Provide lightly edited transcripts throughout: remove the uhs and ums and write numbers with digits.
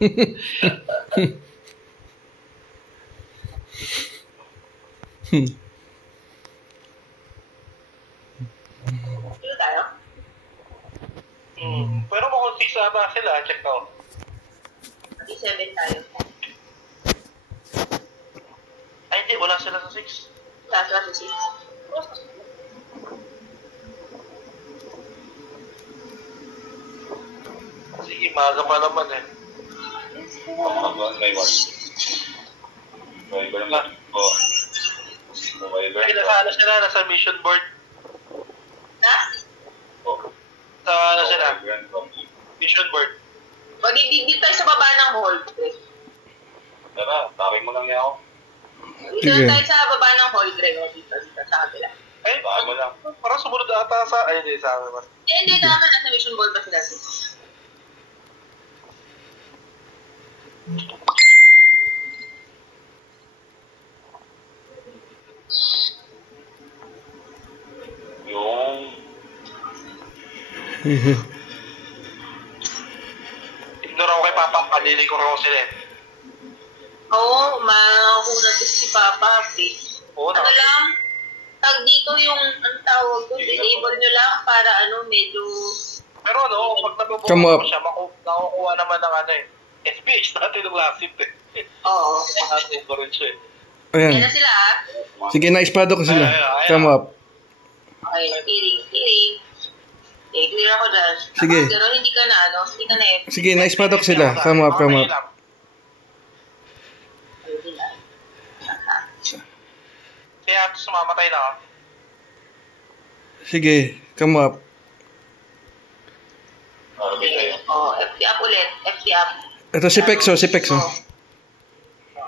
Dito tayo? Pero mukhang 6 ata sila. Check out. 7 tayo. Ay, hindi. Wala sila sa 6. Wala sila sa 6. Sige, maaga pa naman eh. May one. May one lang. Ay, nasa sila? Nasa mission board. Ha? Sa ano sila? Mission board. Dito tayo sa baba ng hall. Tara, taking mo lang niya ako. Dito lang tayo sa baba ng hall, Greg. Dito sa kabila. Ay, Taking mo lang. parang sumunod ata sa... Ay, hindi, sa amin. Hindi naman. Nasa mission board pa sila. Yung... Ignore ako kay Papa. Kalili ko rin sila eh. Oo, makakuna si Papa. Oo, Ano lang, tag dito yung, ang tawag ko, disable nyo lang para medyo... Pero ano, pag nabubukas ko siya, nakukuha naman ng ano eh. SPH natin ng last hit eh. Oo. Natin ko rin siya eh. Yan Ayan. na sila ah. Sige, na-spado ko sila. Ayan. Come up. Okay, healing. Okay, clear ako dyan. Sige. Pero hindi ka na hindi ka na Sige, na-spado ko sila. Come up, come up. Kaya sumamatay na ako. Sige, come up. Okay. Oh, FT up ulit. FT up. Ito si Pexo, si Pexo.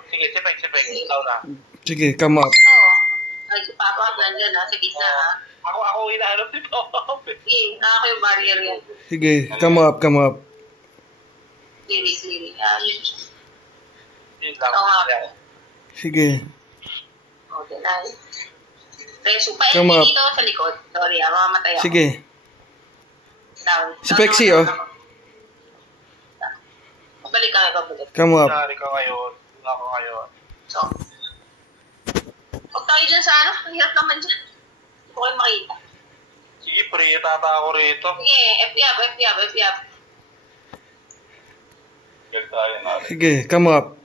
Sige, sipek. Ikaw na. Sige, come up. Oo. Ay, si Papa nandyan sa gitna ah. Ako hinahanap ni Papa. Sige, ako yung barrier yan. Sige, come up, come up. Clearing. Yun lang. Oo nga. Sige. Okay, nice. Reso pa Come up. dito sa likod. Sorry mamamatay ako. Sige. Down. Si Pexi, oh. Balik kami, pabalik. Come up. Sorry ka ngayon. Ako ngayon. So, huwag tayo dyan sa ang hirap naman dyan. Hindi ko kayo makita. Sige, pre, tata ako rito. Sige, FT up. Check tayo natin. Sige, come up.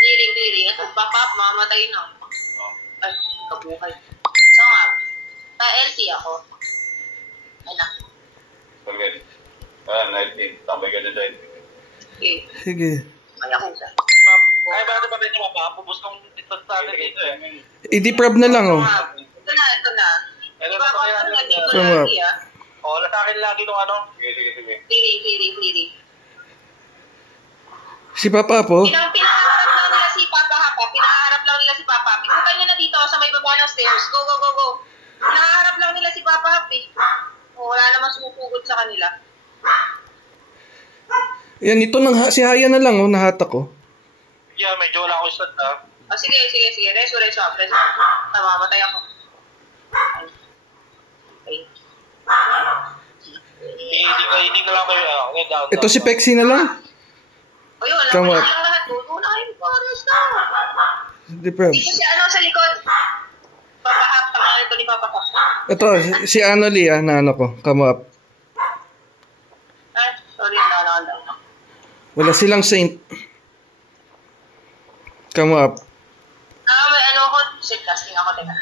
Clearing. Ito, pop-up, mamamatay na. Ay, kabuhay. So nga, LC ako. Ay na. Forget. 19. Tambay ka dyan. Okay, Sige. may ako sa. Ay, bakit ba rin yung mapapubos ng isang sa atin dito eh? I-deprab na lang, oh. Ito na. Ano Diba na ako kaya ito natin? nandito Come up. lagi ah. Oo, sa akin lagi nung ano. Sige. Clearing. Si Papa po. Pinaharap lang nila si Papa. Pinutan nyo na dito sa may baba ng stairs. Go. Pinaharap lang nila si Papa Happy. Wala namang sumupugod sa kanila. Yan, ito si Haya na lang, oh. Nahatak ko. Yeah, medyo wala ako isang na. Sige. Reso up. Namamatay ako. Okay. Hindi na lang kayo. Down. Ito si Pexi na lang. O yun, Come wala up. lang lahat. Una kayo pares na. Deprab. Dito si sa likod. Papahap. Tangalan ko ni Papahap. Ito, si Annalie, na ano ko. Come up. Ay, sorry. No. Wala silang saint. Come up. May ako. Sit casting ako. Teka.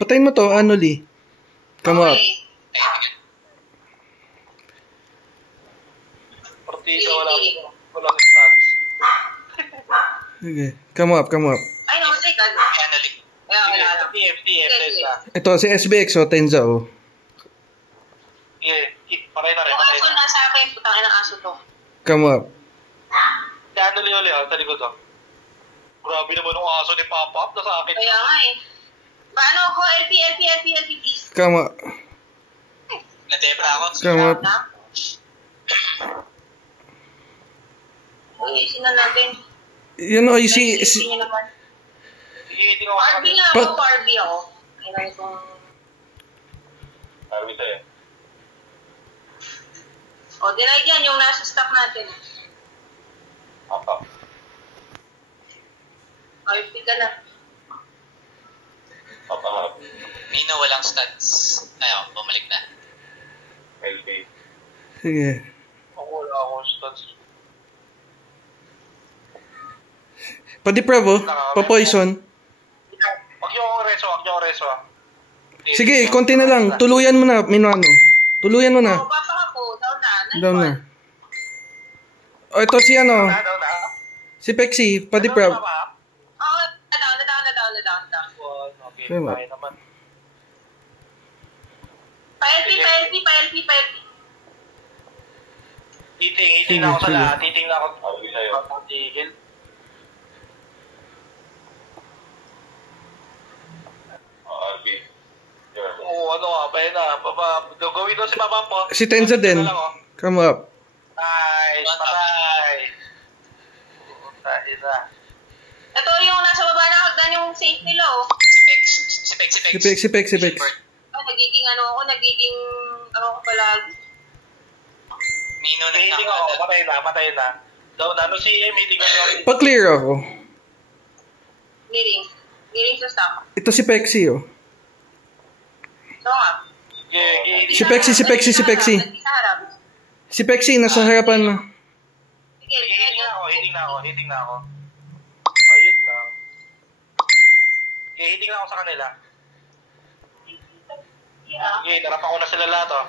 Patayin mo to, Annalie. Come up. Okay. Partida, walang stats. Sige, come up. Ay, namatay ka. Kaya wala. FT na. Ito, si SBX, oh, Tenza, oh. Sige, paray na rin. Yung aso nasa akin. Putangin ng aso to. Come up. Si Annalie sa likod ko. Grabe naman yung aso ni Papa. Nasa akin. Kaya nga eh. Paano ako? LP, please. Come up. Nadebra ako. Come up. Isin na natin. Yun, oh, si Isin nyo naman. Sige, tingnan ko. RB na ako, RB ako. Kailangan itong... Harvey tayo. O, denied yan yung nasa stock natin. Apa. Ay, ka na. Apa. Nino walang stats. Ayaw, bumalik na. LP. Sige. Ako wala akong stats. Pa-deprove, oh. Pa-poison. Wag niyo akong reso, ah. Sige, konti na lang. Tuluyan mo na, Minuano. Tuluyan mo na. O, papa ka po. Down na. Down na. O, ito si ano. Daw na. Si Pexi, pa-deprove. Oo, down. Okay, Tama. kaya naman. Pa-LP. Hiting na ako sa lahat. Hiting na ako. Sabi sa'yo. Tigil. RP. Sure. Oo, ano ka, pwede na. Gawin doon si Papa po. Si Tenza din. Ito na lang, oh. Come up. Nice, patay. Patay na. Ito yung nasa baba na hagdan yung safe nila, oh. Si Pex. Oh, nagiging ano ako palagi. Nino Hiting ako, patay na. Daw na, ano si M, hiting na lang. Pa-clear ako. Giring sa stock. Ito si Pexi, oh. So nga. Si Pexi. Sa harap. Si Pexi, nasa harapan na. Sige, Hiting na ako. Ayun lang. Hiting na ako sa kanila. Sige, narapan ko na sila lahat, oh.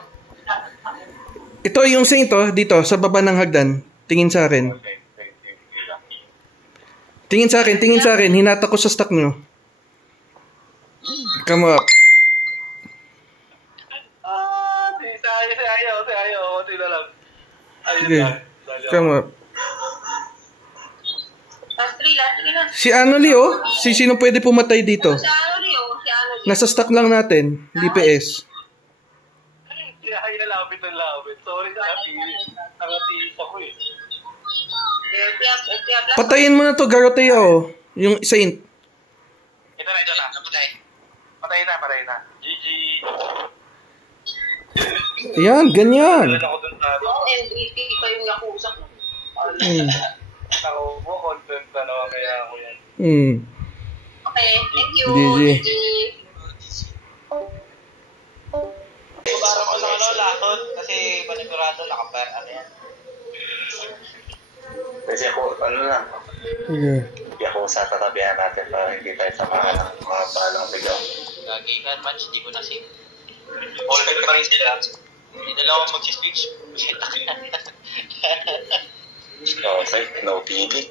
Ito yung saint, oh. Dito, sa baba ng hagdan. Tingin sa akin. Okay. Tingin sa akin. Hinata ko sa stock nyo. Come up. Ayaw. Kunti na lang. Ayun Sige. lang. Come up. Last 3 na. Si Anoli, oh. Sino pwede pumatay dito? Si ano Leo. Nasa stock lang natin. DPS. Ayaw, lapit. Sorry, nakatiis ako eh. Patayin mo na to, Garoteo, oh. Yung saint. Ito na. Patay na. GG. Ayan, ganyan. Wala ako dun sa ano. Oo, MVP pa yung Yakuza ko. Ako mo, content na naman kaya ako yan. Okay, thank you. GG. Parang latot kasi panigurado naka-pair yan. Kasi ako, ano lang. Sige. Hindi ako sa tatabihan natin para hindi tayo samahan ng mga balang bigaw. Gagi ka match, di ko na sim. All pa rin sila. Hindi na lang ako mag-switch. No fight, no PD.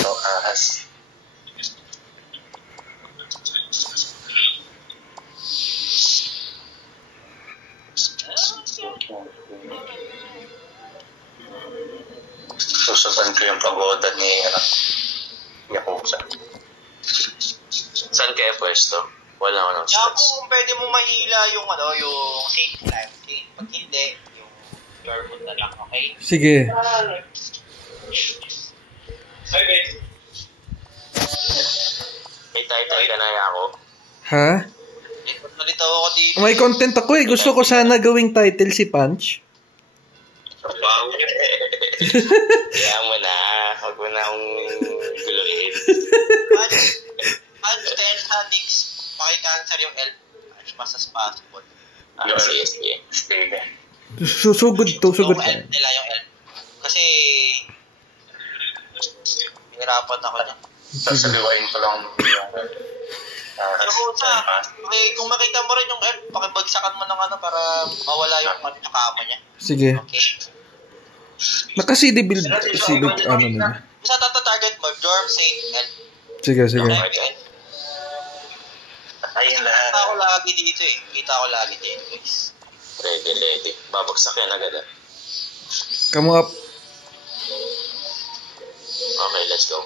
No ahas. Susundan ko yung pagoda ni Yakuza. Saan kaya pwesto? Wala ko ng Kaya stats. kung pwede mo mahila yung saint time, pag hindi, yung your foot na lang, okay? Sige. May title ka na ako. Ha? Nalitaw ako dito. May content ako eh. Gusto ko sana gawing title si Punch. Wow. Kaya mo na. Huwag mo na akong guluhin. Punch 10 handings, paki-cancel yung elf as fast as possible. Sige. Sige. Susugod Yung elf nila, yung elf. Kasi, hirapan ako niya. Sasaliwain ko lang yung Pero kung makita mo rin yung elf, pakibagsakan mo ng para mawala yung kama niya. Sige. Okay? Naka-CD build. CD ano na. Sa target mo, Dorm, Saint, elf. Sige. Okay? ayun lahat. Kita ko lagi dito eh. Kita ko lagi dito guys. Ready. Babagsak yan agad ah. Come up. Okay, let's go.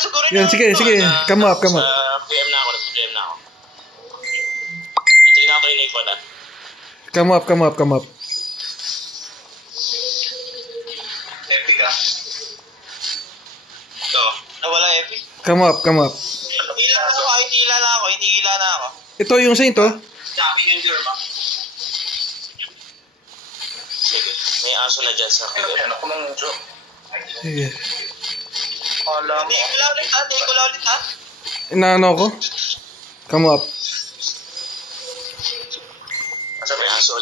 Sigurin nyo. Yan, sige. Come up. PM na ako. Nag-PM na ako. Hindi na ako yung ipot ah. Come up. Epic ah. Ito. Nawala epic. Come up. Hila na ako. Ito yung saint, oh. Sabi na dyan sa Ano yan? Ako ng job. Sige. Alam mo. Nicola ulit ha. Inaano ko? Come up. May aso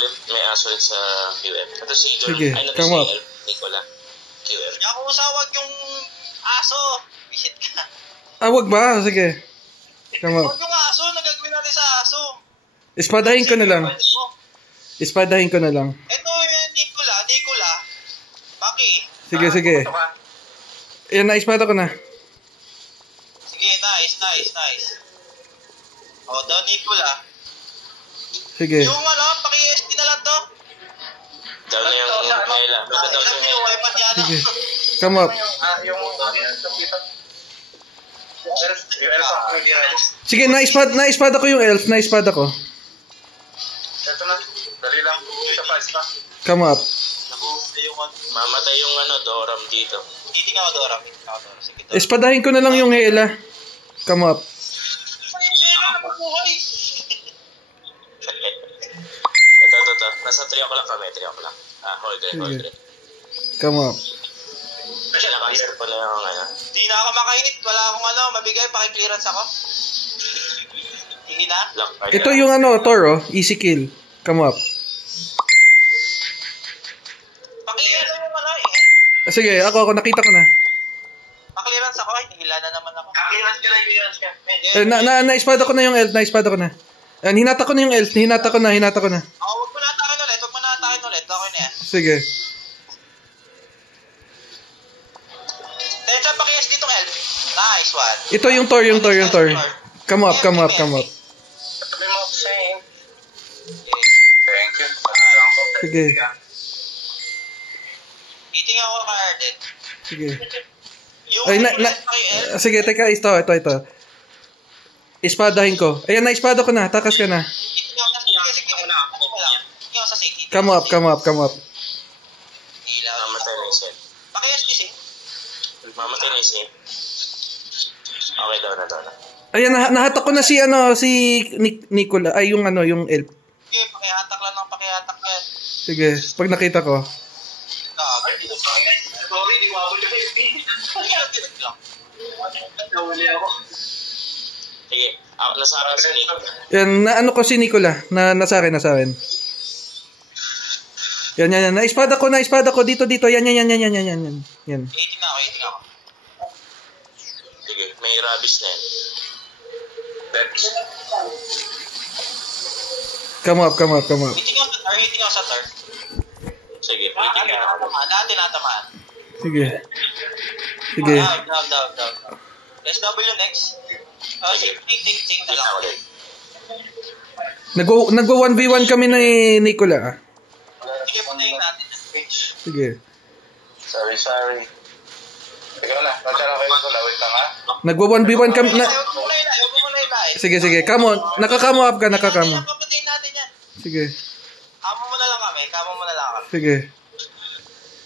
ulit sa QM. Ito si Idol. Sige, Ay, come up. Nicola. QM. Kaya kung usawag yung aso. Visit ka. Wag ba? Sige. Come up. Huwag yung aso. Nagagawin natin sa aso. Ispadahin ko na lang. Ispadahin ko na lang. Ito yung Nicola. Baki. Sige. Ayan, naispada ko na. Sige, nice. O, daw Nicola. Sige. Yung paki-SD na lang to. Down na yung Nela. Basta down Alam yung niyo, Nela. weapon yan. Sige. Come up. Yung elf ako hindi na. Sige, naispada ko yung elf. Naispada ko. Ito na. Dali lang. Isa pa. Come up. Mamatay yung Doram dito. Titingnan ko, Dora. Sige, Dora. Ispadahin ko na lang yung Hela. Come up. Ito. Nasa 3 o'clock kami. 3 o'clock. Hold it. Come up. Naka-start pa na yung Di na ako makainit. Wala akong mabigay. Paki-clearance ako. Sige na. lock. Ito yung Toro. Easy kill. Come up. Sige, ako. Nakita ko na. Paki-clearance ako. Hila na naman ako. Clearance ka. Naispada ko na yung elf. Naispada ko na. Ayan, hinata ko na yung elf. Hinata ko na. Huwag mo na atakin ulit. Okay na yan. Sige. Tensa, paki-SD itong elf. Nice one. Ito yung Tor. Come up. Sabi mo, Saint. Thank you. Sige. Eating ako ka, Arden. Sige. Yung Ay, paki-elf. sige, teka. Ito. Ispadahin ko. Ayan, naispada ko na. Takas ka na. Eating ako. Sige. Eating ako sa safety. Come up. Hila. Mamatay na yung Sen. Paki-SD si. Mamatay na yung Sen. Okay, down na. Ayan, nahatak ko na si Nicola. Ay, yung elf. Okay, pakihatak lang ng pakihatak yan. Sige, pag nakita ko. Sorry, di mo ako yung FP. Nawali ako. Sige, nasa akin si Nicola. Yan, naano ko si Nicola. Nasa akin. Yan. Naispada ko. Dito. Yan. 18 na ako. Sige, may rabies na yan. Come up. Hitting ako sa tar. Sige, waiting na ako. Tinatamaan. Sige. Down. SW next. Take na lang ulit. Nagwa 1v1 kami ni Nicola. Sige, punayin natin. Sige. Sorry. Ikaw na. Nandiyan ako yung Nicola. Wait lang ha. Nagwa 1v1 kami na. Huwag mo na ilahin. Sige. Come on. Nakakamo up ka. Papatayin natin yan. Sige. Kamo mo na lang kami. Sige.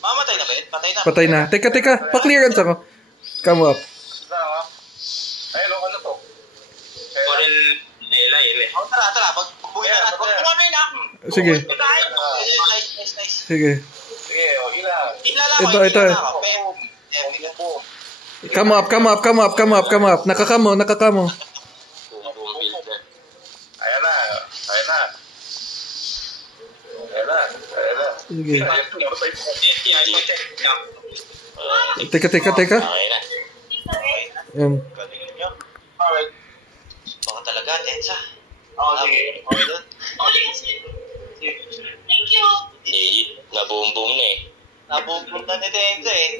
Mamatay na ba yun? Patay na. Teka. Pa-clearance ako. Come up. Ayun, ano to? Foreign Nela yun eh. Tara. Pagbuhin na natin. Huwag mo na yun. Sige. Nice. Sige. Sige, hila. Hila lang Ito. Come up. Nakakamo. Boom build na. Ayan na. Sige. Teka. Okay na. Yan. Galing nyo. Baka talaga, Tensa. Sige. Nabumbong na eh. Nabupunta ni Tensa eh.